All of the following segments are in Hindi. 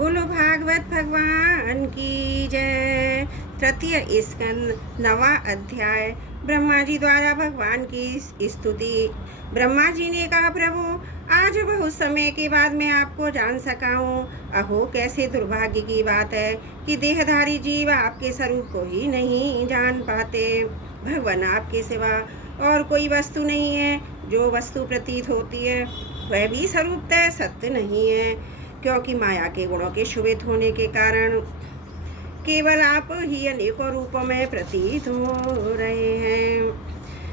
बोलो भागवत भगवान की जय। तृतीय स्कंद 9वां अध्याय। ब्रह्मा जी द्वारा भगवान की स्तुति। ब्रह्मा जी ने कहा, प्रभु आज बहुत समय के बाद मैं आपको जान सका हूँ। अहो कैसे दुर्भाग्य की बात है कि देहधारी जीव आपके स्वरूप को ही नहीं जान पाते। भगवान आपके सिवा और कोई वस्तु नहीं है। जो वस्तु प्रतीत होती है वह भी स्वरूपतः सत्य नहीं है, क्योंकि माया के गुणों के शुभित होने के कारण केवल आप ही अनेकों रूपों में प्रतीत हो रहे हैं।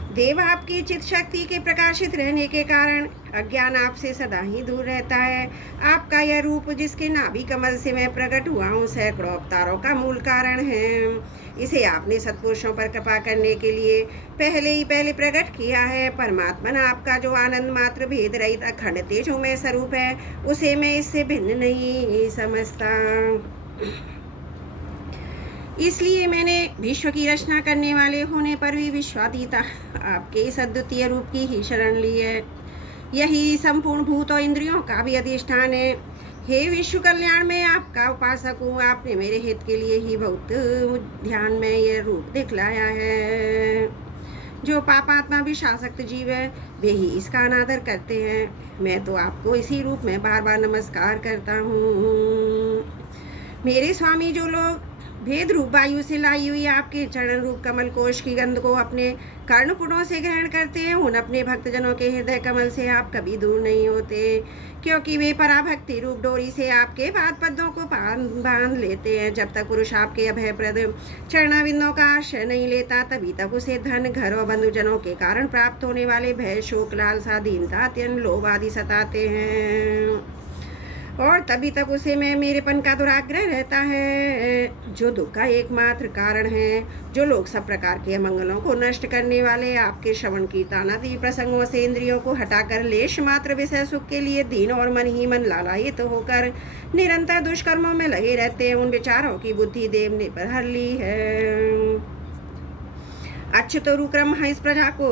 देव आपकी चित शक्ति के प्रकाशित रहने के कारण अज्ञान आपसे सदा ही दूर रहता है। आपका यह रूप जिसके नाभि कमल से मैं प्रकट हुआ हूँ सैकड़ों अवतारों का मूल कारण है। इसे आपने सत्पुरुषों पर कृपा करने के लिए पहले प्रकट किया है। परमात्मा आपका जो आनंद मात्र भेद रहित अखंड तेजोमय स्वरूप है उसे मैं इससे भिन्न नहीं समझता। इसलिए मैंने विश्व की रचना करने वाले होने पर भी विश्वातीता आपके इस अद्वितीय रूप की ही शरण ली है। यही संपूर्ण भूत और इंद्रियों का भी अधिष्ठान है। हे विश्व कल्याण में आपका उपासक हूँ। आपने मेरे हित के लिए ही बहुत ध्यान में यह रूप दिखलाया है। जो पापात्मा विषासक्त जीव है वे ही इसका अनादर करते हैं। मैं तो आपको इसी रूप में बार बार नमस्कार करता हूँ। मेरे स्वामी, जो लोग भेद रूप वायु से लाई हुई आपके चरण रूप कमल कोश की गंध को अपने कर्णपुटों से ग्रहण करते हैं, उन अपने भक्तजनों के हृदय कमल से आप कभी दूर नहीं होते, क्योंकि वे पराभक्ति रूप डोरी से आपके पाद पद्मों को बांध लेते हैं। जब तक पुरुष आपके अभयप्रद चरणाविंदों का आश्रय नहीं लेता तभी तक उसे धन, घर और बंधुजनों के कारण प्राप्त होने वाले भय, शोक, लालसा, दीनता, अत्यंत लोभ आदि सताते हैं, और तभी तक उसे मैं मेरेपन का दुराग्रह रहता है, जो दुख का एकमात्र कारण है। जो लोग सब प्रकार के अमंगलों को नष्ट करने वाले आपके श्रवण कीर्तनादि प्रसंगों से इंद्रियों को हटाकर लेश मात्र विषय सुख के लिए दीन और मन ही मन लालायित होकर निरंतर दुष्कर्मों में लगे रहते हैं, उन विचारों की बुद्धि देव ने पर हर ली है। अच्युत रुक्रम इस प्रजा को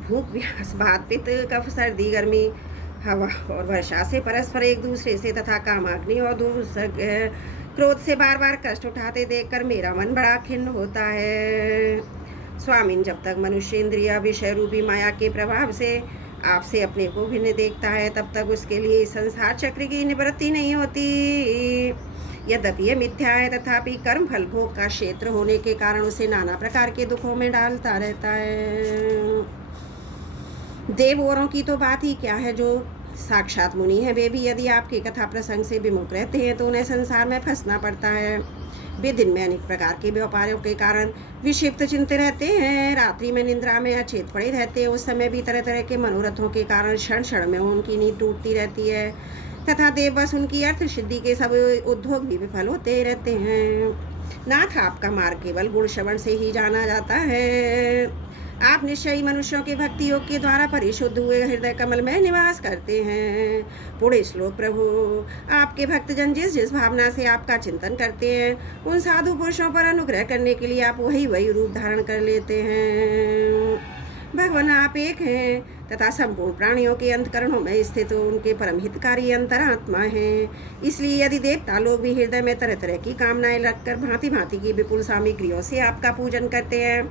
भूख, व्यास, बात, पित्त, कफ, सर्दी, गर्मी, हवा और वर्षा से परस्पर एक दूसरे से तथा कामाग्नि और दूसरे क्रोध से बार बार कष्ट उठाते देखकर मेरा मन बड़ा खिन्न होता है। स्वामिन, जब तक मनुष्य इंद्रिया विषय रूपी माया के प्रभाव से आपसे अपने को भिन्न देखता है तब तक उसके लिए संसार चक्र की निवृत्ति नहीं होती। यद्यपि यह मिथ्या है तथापि कर्म फल भोग का क्षेत्र होने के कारण उसे नाना प्रकार के दुखों में डालता रहता है। देव औरों की तो बात ही क्या है, जो साक्षात मुनि है वे भी यदि आपके कथा प्रसंग से विमुख रहते हैं तो उन्हें संसार में फंसना पड़ता है। वे दिन में अनेक प्रकार के व्यापारों के कारण विक्षिप्त चिंतित रहते हैं, रात्रि में निद्रा में अचेत पड़े रहते हैं। उस समय भी तरह तरह के मनोरथों के कारण क्षण क्षण में उनकी नींद टूटती रहती है तथा देव बस उनकी अर्थ सिद्धि के सब उद्योग भी विफल होते रहते हैं। नाथ, आपका मार्ग केवल गुण श्रवण से ही जाना जाता है। आप निश्चयी मनुष्यों के भक्ति योग के द्वारा परिशुद्ध हुए हृदय कमल में निवास करते हैं। पूरे श्लोक। प्रभु, आपके भक्तजन जिस जिस भावना से आपका चिंतन करते हैं उन साधु पुरुषों पर अनुग्रह करने के लिए आप वही रूप धारण कर लेते हैं। भगवान, आप एक हैं तथा संपूर्ण प्राणियों के अंतकरणों में स्थित उनके परम हितकारी अंतरात्मा हैं। इसलिए यदि देवता लोग भी हृदय में तरह तरह की कामनाएं रखकर भांति भांति की विपुल सामग्रियों से आपका पूजन करते हैं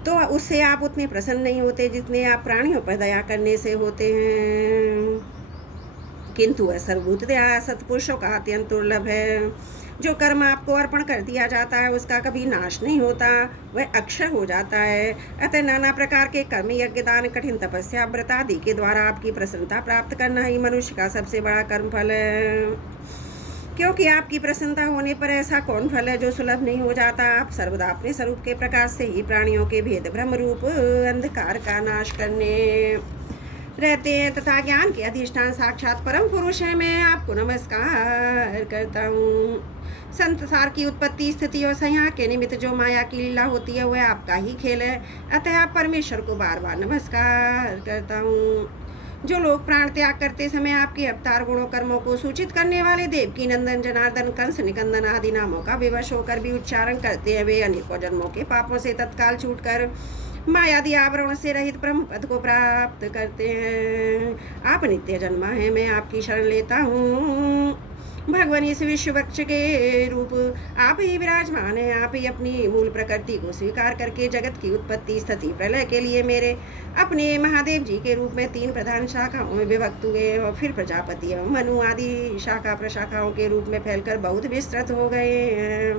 तो उससे आप उतने प्रसन्न नहीं होते जितने आप प्राणियों पर दया करने से होते हैं। किंतु वह सर्वभूत दया सत्पुरुषों का अत्यंत दुर्लभ है। जो कर्म आपको अर्पण कर दिया जाता है उसका कभी नाश नहीं होता, वह अक्षय हो जाता है। अतः नाना प्रकार के कर्म, यज्ञ, दान, कठिन तपस्या, व्रत आदि के द्वारा आपकी प्रसन्नता प्राप्त करना ही मनुष्य का सबसे बड़ा कर्म फल है, क्योंकि आपकी प्रसन्नता होने पर ऐसा कौन फल है जो सुलभ नहीं हो जाता। आप सर्वदा अपने स्वरूप के प्रकाश से ही प्राणियों के भेद भ्रम रूप अंधकार का नाश करने रहते हैं तथा ज्ञान के अधिष्ठान साक्षात परम पुरुष है। मैं आपको नमस्कार करता हूँ। संसार की उत्पत्ति, स्थिति और संहार के निमित्त जो माया की लीला होती है वह आपका ही खेल है। अतः आप परमेश्वर को बार बार नमस्कार करता हूँ। जो लोग प्राण त्याग करते समय आपके अवतार गुणों कर्मों को सूचित करने वाले देवकी नंदन, जनार्दन, कंस, निकंदन आदि नामों का विवश होकर भी उच्चारण करते हैं, वे अनेकों जन्मों के पापों से तत्काल छूटकर मायादि आवरण से रहित ब्रह्म पद को प्राप्त करते हैं। आप नित्य जन्मा है, मैं आपकी शरण लेता हूँ। भगवान इस विश्व वृक्ष के रूप आप ही विराजमान हैं। आप ही अपनी मूल प्रकृति को स्वीकार करके जगत की उत्पत्ति स्थिति प्रलय के लिए मेरे अपने महादेव जी के रूप में 3 प्रधान शाखाओं में विभक्त हुए और फिर प्रजापति एवं मनु आदि शाखा प्रशाखाओं के रूप में फैलकर बहुत विस्तृत हो गए हैं।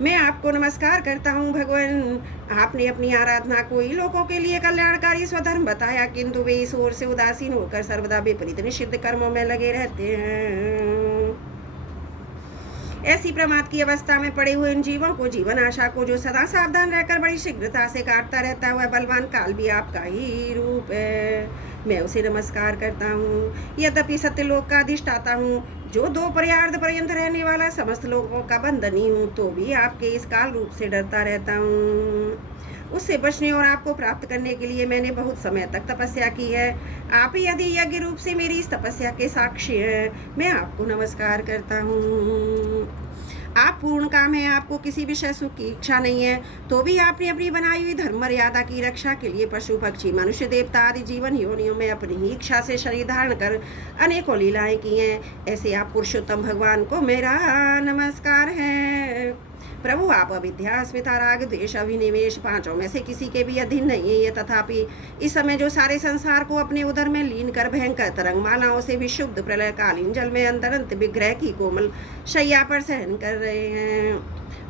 मैं आपको नमस्कार करता हूँ भगवान। आपने अपनी आराधना को ही लोगों के लिए कल्याणकारी स्वधर्म बताया, किंतु वे इस ओर से उदासीन होकर सर्वदा विपरीत निषिद्ध कर्मों में लगे रहते हैं। ऐसी प्रमाद की अवस्था में पड़े हुए इन जीवों को जीवन आशा को जो सदा सावधान रहकर बड़ी शीघ्रता से काटता रहता हुआ बलवान काल भी आपका ही रूप है। मैं उसे नमस्कार करता हूँ। यद्यपि सत्यलोक का अधिष्ठाता हूँ, जो 2 पर्यार्ध पर्यंत रहने वाला समस्त लोगों का बंधनी हूँ, तो भी आपके इस काल रूप से डरता रहता हूँ। उससे बचने और आपको प्राप्त करने के लिए मैंने बहुत समय तक तपस्या की है। आप ही यदि यज्ञ रूप से मेरी इस तपस्या के साक्षी हैं। मैं आपको नमस्कार करता हूँ। आप पूर्ण काम है, आपको किसी विषय सुख की इच्छा नहीं है, तो भी आपने अपनी बनाई हुई धर्म मर्यादा की रक्षा के लिए पशु पक्षी मनुष्य देवता आदि जीवन योनियों में अपनी ही इच्छा से शरीर धारण कर अनेकों लीलाएं की हैं। ऐसे आप पुरुषोत्तम भगवान को मेरा नमस्कार है। प्रभु आप अविद्या अस्मिता राग द्वेष अभिनिवेश 5 में से किसी के भी अधीन नहीं है। तथापि इस समय जो सारे संसार को अपने उदर में लीन कर भयंकर तरंगमालाओं से विशुद्ध प्रलयकालीन जल में अंतरंत विग्रह की कोमल शैया पर सहन कर रहे हैं,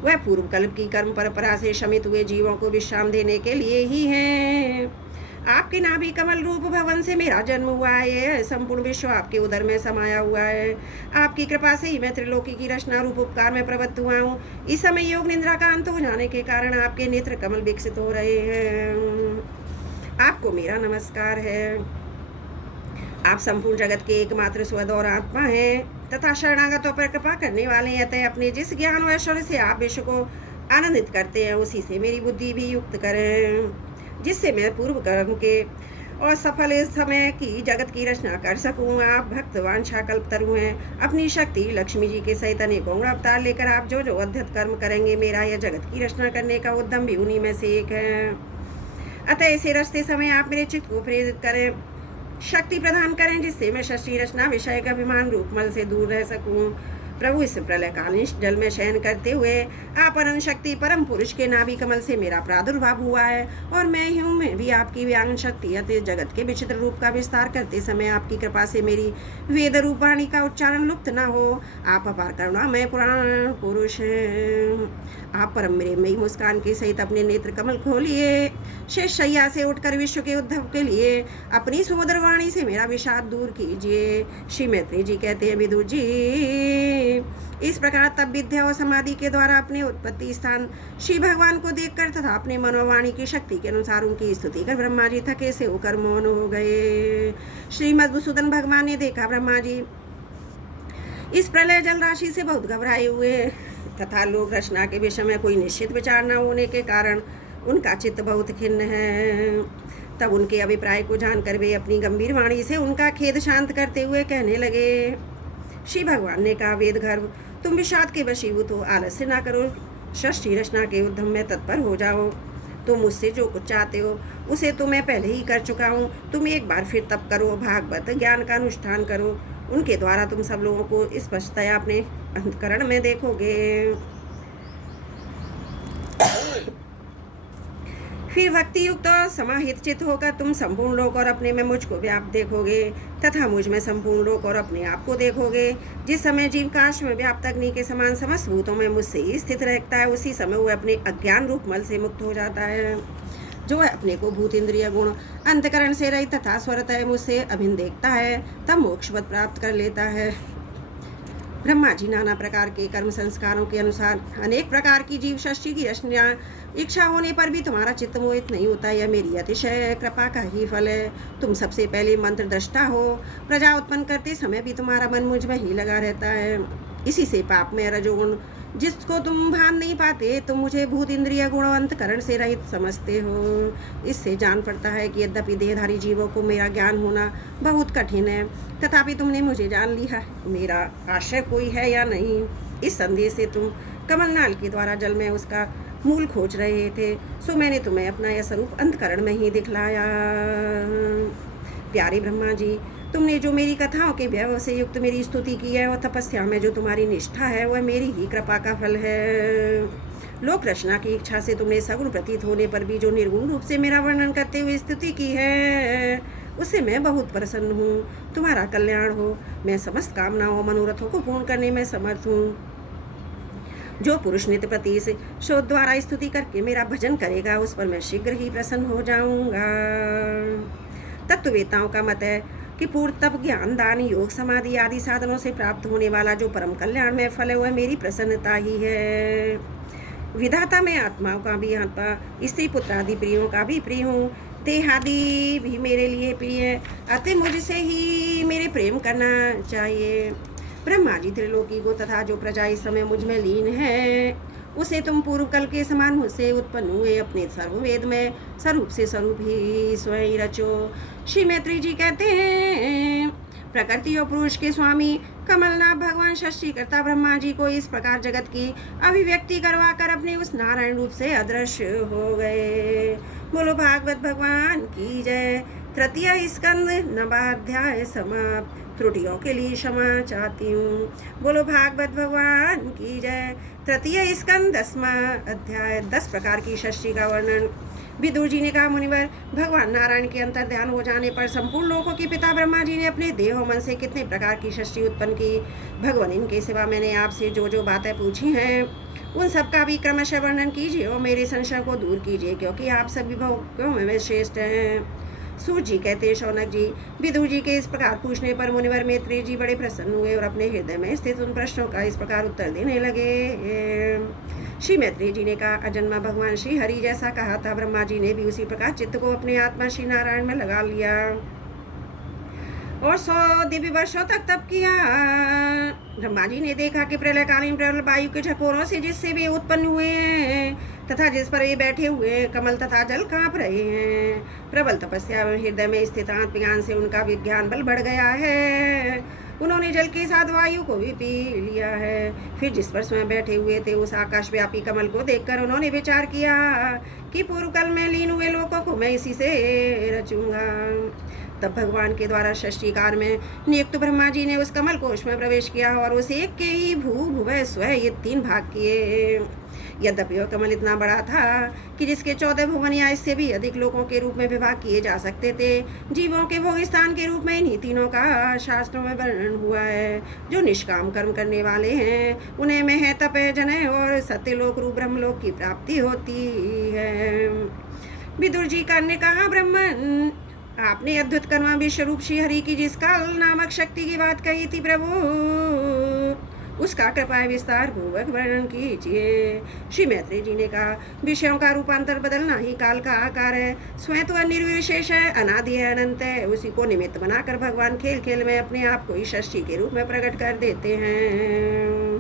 वह पूर्व कल्प की कर्म परंपरा से शमित हुए जीवों को विश्राम देने के लिए ही हैं। आपके नाभि कमल रूप भवन से मेरा जन्म हुआ है। यह संपूर्ण विश्व आपके उदर में समाया हुआ है। आपकी कृपा से ही मैं त्रिलोकी की रचना रूप उपकार में प्रवृत्त हुआ हूँ। इस समय योग निद्रा का अंत हो जाने के कारण आपके नेत्र कमल विकसित हो रहे हैं। आपको मेरा नमस्कार है। आप संपूर्ण जगत के एकमात्र स्वद और आत्मा हैं तथा शरणागतों पर कृपा करने वाले हैं। अतः अपने जिस ज्ञान और ऐश्वर्य से आप विश्व को आनंदित करते हैं, उसी से मेरी बुद्धि भी युक्त करें, जिससे मैं पूर्व कर्म के और सफल समय की जगत की रचना कर सकूं। आप भक्त वांछा कल्पतरु हैं। अपनी शक्ति लक्ष्मी जी के सहित अनेकों अवतार लेकर आप जो जो अद्भुत कर्म करेंगे, मेरा यह जगत की रचना करने का उद्यम भी उन्हीं में से एक है। अतः इसे रचते समय आप मेरे चित्त को प्रेरित करें, शक्ति प्रदान करें, जिससे मैं सृष्टि रचना विषय का अभिमान रूपमल से दूर रह सकूं। प्रभु इस प्रलयकालीन जल में शयन करते हुए आप अनंत शक्ति परम पुरुष के नाभि कमल से मेरा प्रादुर्भाव हुआ है, और मैं भी आपकी व्यांग शक्ति अति जगत के विचित्र रूप का विस्तार करते समय आपकी कृपा से मेरी वेद रूप वाणी का उच्चारण लुप्त न हो। आप अपार करुणा मैं पुराण पुरुष हैं। आप परम प्रेममयी मुस्कान के सहित अपने नेत्र कमल खोलिए। शेष शैया से उठकर विश्व के उद्भव के लिए अपनी सुमधुर वाणी से मेरा विषाद दूर कीजिए। श्री मैत्री जी कहते हैं, विदुर जी इस प्रकार तब विद्या और समाधि के द्वारा अपने उत्पत्ति स्थान श्री भगवान को देखकर तथा अपने मनोवाणी की शक्ति के अनुसार उनकी स्तुति कर ब्रह्मा जी थके से होकर मौन हो गए। श्री मधुसूदन भगवान ने देखा ब्रह्मा जी इस प्रलय जल राशि से बहुत घबराए हुए तथा लोक रचना के विषय में कोई निश्चित विचार न होने के कारण उनका चित्त बहुत खिन्न है। तब उनके अभिप्राय को जानकर वे अपनी गंभीर वाणी से उनका खेद शांत करते हुए कहने लगे। श्री भगवान ने कहा, वेद गर्भ तुम विषाद के वशीभूत हो, आलस्य ना करो, सृष्टि रचना के उद्यम में तत्पर हो जाओ। तुम मुझसे जो कुछ चाहते हो उसे तो मैं पहले ही कर चुका हूँ। तुम एक बार फिर तप करो, भागवत ज्ञान का अनुष्ठान करो, उनके द्वारा तुम सब लोगों को स्पष्टतया अपने अंतकरण में देखोगे। फिर भक्ति युक्त और समाहित चित होकर तुम संपूर्ण लोक और अपने में मुझको व्याप्त देखोगे तथा मुझ में संपूर्ण लोक और अपने आप को देखोगे। जिस समय जीव काश में व्याप्त अग्नि के समान समस्त भूतों में मुझसे ही स्थित रहता है, उसी समय वह अपने अज्ञान रूप मल से मुक्त हो जाता है। जो है अपने को भूत इंद्रिय गुण अंतकरण से रहित तथा स्वरतः मुझसे अभिन्न देखता है, तब मोक्ष पद प्राप्त कर लेता है। ब्रह्मा जी नाना प्रकार के कर्म संस्कारों के अनुसार अनेक प्रकार की जीव सृष्टि की रचना इच्छा होने पर भी तुम्हारा चित्त मोहित नहीं होता। यह मेरी अतिशय कृपा का ही फल है। तुम सबसे पहले मंत्र दृष्टा हो। प्रजा उत्पन्न करते समय भी तुम्हारा मन मुझ में ही लगा रहता है। इसी से पाप में रजोगुण जिसको तुम भान नहीं पाते, तुम मुझे भूत इंद्रिय गुण अंतकरण से रहित समझते हो। इससे जान पड़ता है कि यद्यपि देहधारी जीवों को मेरा ज्ञान होना बहुत कठिन है, तथापि तुमने मुझे जान लिया मेरा आश्रय कोई है या नहीं। इस संदेश से तुम कमलनाल के द्वारा जल में उसका मूल खोज रहे थे, सो मैंने तुम्हें अपना यह स्वरूप अंतकरण में ही दिखलाया। प्यारे ब्रह्मा जी, तुमने जो मेरी कथाओं के व्यय से युक्त मेरी स्तुति की है और तपस्या में जो तुम्हारी निष्ठा है वह मेरी ही कृपा का फल है। लोक रचना की इच्छा से तुमने सगुण प्रतीत होने पर भी जो निर्गुण रूप से मेरा वर्णन करते हुए स्तुति की है उससे मैं बहुत प्रसन्न हूँ। तुम्हारा कल्याण हो, मैं समस्त कामनाओं मनोरथों को पूर्ण करने में समर्थ हूँ। जो पुरुष नित्य प्रति से शोध द्वारा स्तुति करके मेरा भजन करेगा उस पर मैं शीघ्र ही प्रसन्न हो जाऊंगा। तत्ववेताओं का मत है कि पूर्ण तप, ज्ञान, दान, योग, समाधि आदि साधनों से प्राप्त होने वाला जो परम कल्याण में फल है वह मेरी प्रसन्नता ही है। विधाता में आत्माओं का भी आत्मा, स्त्री पुत्र आदि प्रियों का भी प्रिय हूँ। देहादि भी मेरे लिए प्रिय है, अतः मुझसे ही मेरे प्रेम करना चाहिए। ब्रह्मा जी त्रिलोकी को तथा जो प्रजा इस समय मुझ में लीन है उसे तुम पूर्व कल के समान मुझसे उत्पन्न हुए अपने सर्ववेद में स्वरूप से स्वरूप ही स्वयं रचो। श्री मैत्री जी कहते हैं, प्रकृति और पुरुष के स्वामी कमलनाथ भगवान सृष्टिकर्ता ब्रह्मा जी को इस प्रकार जगत की अभिव्यक्ति करवा कर अपने उस नारायण रूप से अदृश्य हो गए। बोलो भागवत भगवान की जय। तृतीय स्कंद नवाध्याय समाप्त। त्रुटियों के लिए क्षमा चाहती हूँ। बोलो भागवत भगवान की जय। तृतीय स्कंद 10वां अध्याय 10 प्रकार की षष्ठी का वर्णन। विदुर जी ने कहा, मुनिवर, भगवान नारायण के अंतर ध्यान हो जाने पर संपूर्ण लोकों के पिता ब्रह्मा जी ने अपने देह और मन से कितने प्रकार की षष्ठी उत्पन्न की। भगवान, इनके सिवा मैंने आपसे जो जो बातें पूछी हैं उन सब का भी क्रमशः वर्णन कीजिए और मेरे संशय को दूर कीजिए, क्योंकि आप सभी भक्तों में श्रेष्ठ हैं। सूत जी कहते हैं, शौनक जी, विदुर जी के इस प्रकार पूछने पर मुनिवर मैत्री जी बड़े प्रसन्न हुए और अपने हृदय में स्थित उन प्रश्नों का इस प्रकार उत्तर देने लगे। श्री मैत्री जी ने कहा, अजन्मा भगवान श्री हरि जैसा कहा था ब्रह्मा जी ने भी उसी प्रकार चित्त को अपने आत्मा श्री नारायण में लगा लिया और 100 दिव्य वर्षों तक तप किया। ब्रह्मा जी ने देखा कि प्रलयकालीन प्रबल वायु के झकोरों से जिससे वे उत्पन्न हुए हैं तथा जिस पर वे बैठे हुए कमल तथा जल कांप रहे हैं, प्रबल तपस्या में हृदय में स्थित आत्मज्ञान से उनका विज्ञान बल बढ़ गया है। उन्होंने जल के साथ वायु को भी पी लिया है। फिर जिस पर स्वयं बैठे हुए थे उस आकाशव्यापी कमल को देखकर उन्होंने विचार किया कि पूर्व कल में लीन हुए लोगों को मैं इसी से रचूंगा। तब भगवान के द्वारा षष्ठीकार में नियुक्त ब्रह्मा जी ने उस कमल कोश में प्रवेश किया और उस एक के ही भू भुवः स्वः ये 3 भाग किए। यद्यपि वह कमल इतना बड़ा था कि जिसके 14 भुवन या इससे भी अधिक लोगों के रूप में विभाग किए जा सकते थे। जीवों के भोग स्थान के रूप में इन्हीं तीनों का शास्त्रों में वर्णन हुआ है। जो निष्काम कर्म करने वाले हैं उन्हें में तप जन और सत्यलोक रूप ब्रह्मलोक की प्राप्ति होती है। विदुर जी ने कहा, ब्रह्मन, आपने अद्भुत कर्मा विश्वरूप श्री हरि की जिस काल नामक शक्ति की बात कही थी प्रभु, उसका कृपया विस्तार पूर्वक वर्णन कीजिए। श्री मैत्री जी ने कहा, विषयों का रूपांतर बदलना ही काल का आकार है। स्वयं तो निर्विशेष है, अनादि है, अनंत है। उसी को निमित्त बनाकर भगवान खेल खेल में अपने आप को ही षष्ठी के रूप में प्रकट कर देते हैं।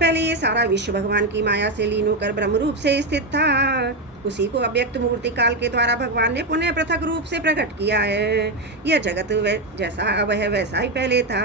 पहले ये सारा विश्व भगवान की माया से लीन होकर ब्रह्म रूप से स्थित था। उसी को अव्यक्त मूर्ति काल के द्वारा भगवान ने पुनः पृथक रूप से प्रकट किया है। यह जगत जैसा वह वैसा ही पहले था,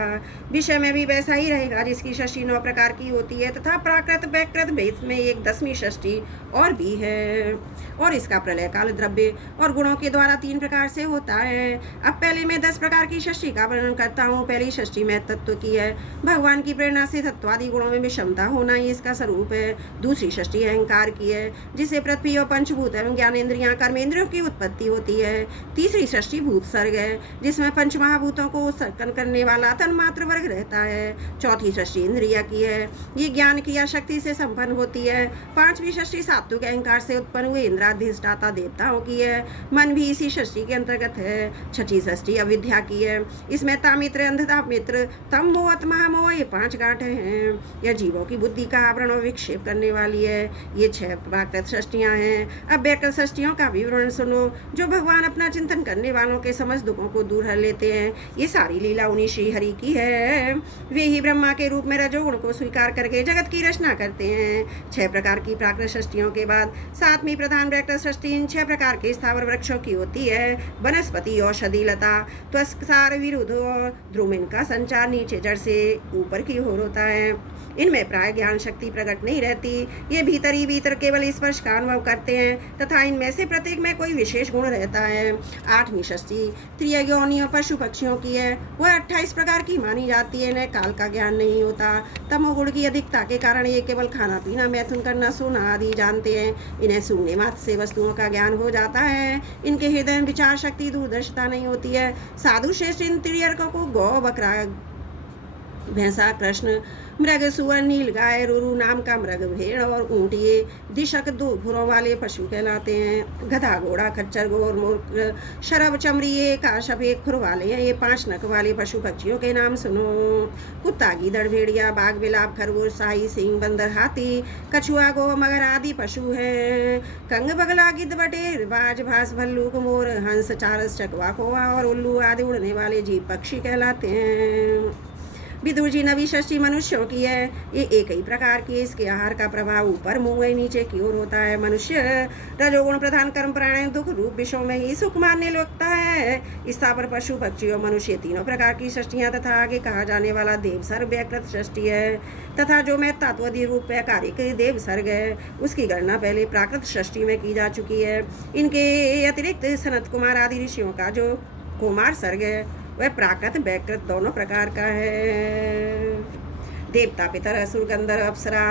विषय में भी वैसा ही रहेगा, जिसकी षष्ठी 9 प्रकार की होती है तथा प्राकृत वैकृत भेद में एक 10वीं षष्ठी और भी है और इसका प्रलय काल द्रव्य और गुणों के द्वारा 3 प्रकार से होता है। अब पहले मैं 10 प्रकार की षष्ठी का वर्णन करता हूँ। पहली षष्ठी में तत्व की है। भगवान की प्रेरणा से तत्वादि गुणों में विषमता होना ही इसका स्वरूप है। दूसरी षष्ठी अहंकार की है, जिसे पृथ्वी और पंचभूत एवं ज्ञानेन्द्रियां कर्मेंद्रियों की उत्पत्ति होती है। तीसरी षष्ठी भूत सर्ग है, जिसमें पंच महाभूतों को उत्सर्जन करने वाला तन्मात्र वर्ग रहता है। चौथी षष्ठी इंद्रिया की है, ये ज्ञान की शक्ति से संपन्न होती है। पांचवी षष्ठी सात्विक अहंकार से उत्पन्न हुए इंद्राधिष्ठाता देवताओं की है, मन भी इसी षष्ठी के अंतर्गत है। छठी षष्ठी अविद्या की है, इसमें तामित्र, अंधता मित्र, तम मोह, महामोह, ये 5 गांठें हैं। यह जीवों की बुद्धि का आवरण और विक्षेप करने वाली है। ये 6 प्राकृत षष्टियां हैं। अब वैकृत षष्टियों का विवरण सुनो, जो भगवान अपना चिंतन करने वालों के समस्त दुखों को दूर कर लेते हैं। ये सारी लीला उन्हीं श्री हरि की है। वे ही ब्रह्मा के रूप में रजोगुण को स्वीकार करके जगत की रचना करते हैं। 6 प्रकार की प्राकृत षष्टियों के बाद 7वीं प्रधान वैकृत षष्टि इन 6 प्रकार के स्थावर वृक्षों की होती है। वनस्पति, औषधि, लता, त्वस्क, सार, विरुद्ध और ध्रुव, इनका संचार नीचे जड़ से ऊपर की ओर होता है। इनमें प्राय ज्ञान शक्ति प्रकट नहीं रहती। ये भीतर ही भीतर केवल स्पर्श का अनुभव करते हैं तथा इनमें से प्रत्येक में कोई विशेष गुण रहता है। 8वीं षष्टि त्रियोनियों पशु पक्षियों की है। वह 28 प्रकार की मानी जाती है। इन्हें काल का ज्ञान नहीं होता। तमोगुण की अधिकता के कारण ये केवल खाना पीना, मैथुन करना, सोना आदि जानते हैं। इन्हें सूंघने मात्र से वस्तुओं का ज्ञान हो जाता है। इनके हृदय में विचार शक्ति, दूरदर्शिता नहीं होती है। साधु श्रेष्ठ इन त्रियर्कों को गौ, बकरा, भैंसा, कृष्ण, मृग, सुअर, नील गाय, रुरु नाम का मृग, भेड़ और ऊँट ये दिशक 2 खुरों वाले पशु कहलाते हैं। गधा, घोड़ा, खच्चर, गोर, मोर, शरभ, चमरी ये काशप 1 खुर वाले हैं। ये 5 नख वाले पशु पक्षियों के नाम सुनो। कुत्ता, गीदड़, भेड़िया, बाघ, बिलाव, खरगोश, शाही, सिंह, बंदर, हाथी, कछुआ, गौ, मगर आदि पशु हैं। कंग, बगला, गिद्ध, बटेर, बाज, भास, भल्लूक, मोर, हंस, चारस, चकवा, कौवा और उल्लू आदि उड़ने वाले जीव पक्षी कहलाते हैं। विदुर जी, 9वीं षष्टि मनुष्यों की है। ये एक ही प्रकार की है। इसके आहार का प्रभाव ऊपर मुंह नीचे की ओर होता है। मनुष्य रजोगुण प्रधान कर्म प्राणायाम दुख रूप विषयों में ही सुख मानने लगता है। स्थावर, पशु, पक्षी और मनुष्य तीनों प्रकार की षष्टियाँ तथा आगे कहा जाने वाला देव सर्ग व्याकृत षष्टि है तथा जो मैं तत्वदि रूप कार्य के देव सर्ग है उसकी गणना पहले प्राकृत षष्टि में की जा चुकी है। इनके अतिरिक्त सनत कुमार आदि ऋषियों का जो कुमार सर्ग है वह प्राकृत व्याकृत दोनों प्रकार का है। देवता, पितर, असुर, गंधर्व, अप्सरा,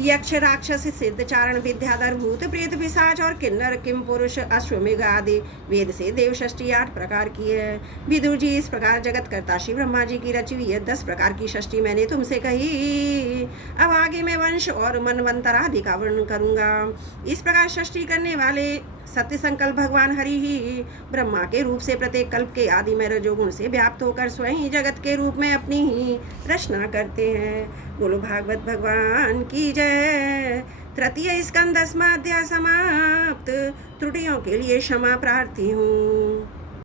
यक्ष, राक्षस, सिद्ध, चारण, विद्याधर, भूत, प्रेत, पिशाच और किन्नर, किम पुरुष, अश्वमेघ आदि वेद से देव षष्टि 8 प्रकार की है। विदुर जी, इस प्रकार जगत कर्ता श्री ब्रह्मा जी की रची हुई 10 प्रकार की षष्टि मैंने तुमसे कही। अब आगे मैं वंश और मनवंतर आदि का वर्णन करूंगा। इस प्रकार षष्टि करने वाले सत्य संकल्प भगवान हरि ही ब्रह्मा के रूप से प्रत्येक कल्प के आदि में रजोगुण से व्याप्त होकर स्वयं ही जगत के रूप में अपनी ही रचना करते हैं। बोलो भागवत भगवान की जय। तृतीय स्कंद 10वां अध्याय समाप्त। त्रुटियों के लिए क्षमा प्रार्थी हूँ।